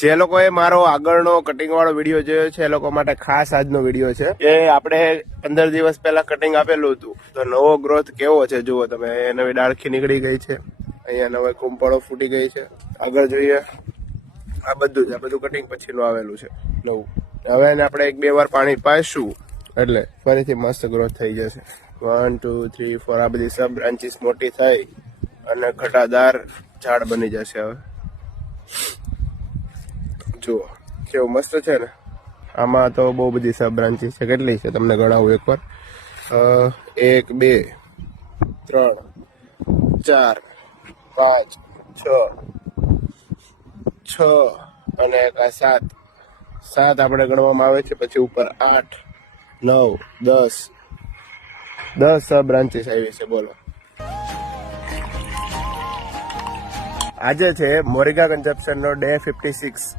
જે લોકોએ મારો આગળનો કટિંગ વાળો વિડીયો જોયો છે એ લોકો માટે ખાસ આજનો વિડીયો છે કે આપણે 15 દિવસ પહેલા કટિંગ આપેલું હતું તો નવો ગ્રોથ કેવો છે જુઓ તમે. નવી ડાળખી નીકળી ગઈ છે, અહીંયા નવા કુંપળો ફૂટી ગઈ છે. આગળ જોઈએ, આ બધું કટિંગ પછીનું આવેલું છે નવું. હવે એને આપણે 1-2 વાર પાણી પાઈશું એટલે ફરીથી મસ્ત ગ્રોથ થઈ જશે. 1 2 3 4 આ બધી સબ બ્રાન્ચીસ મોટી થઈ અને ઘટાદાર ઝાડ બની જશે. હવે જુઓ કેવું મસ્ત છે ને. આમાં તો બહુ બધી સબ બ્રાન્ચીસ છે. કેટલી છે તમને ગણાવું એકવાર. 1 2 3 4 5 6 અને એક આ 7 આપણે ગણવામાં આવે છે. પછી ઉપર 8 9 10 સબ બ્રાન્ચીસ આવી છે. બોલો, આજે છે મોરિંગા કન્ઝપ્શનનો ડે 56.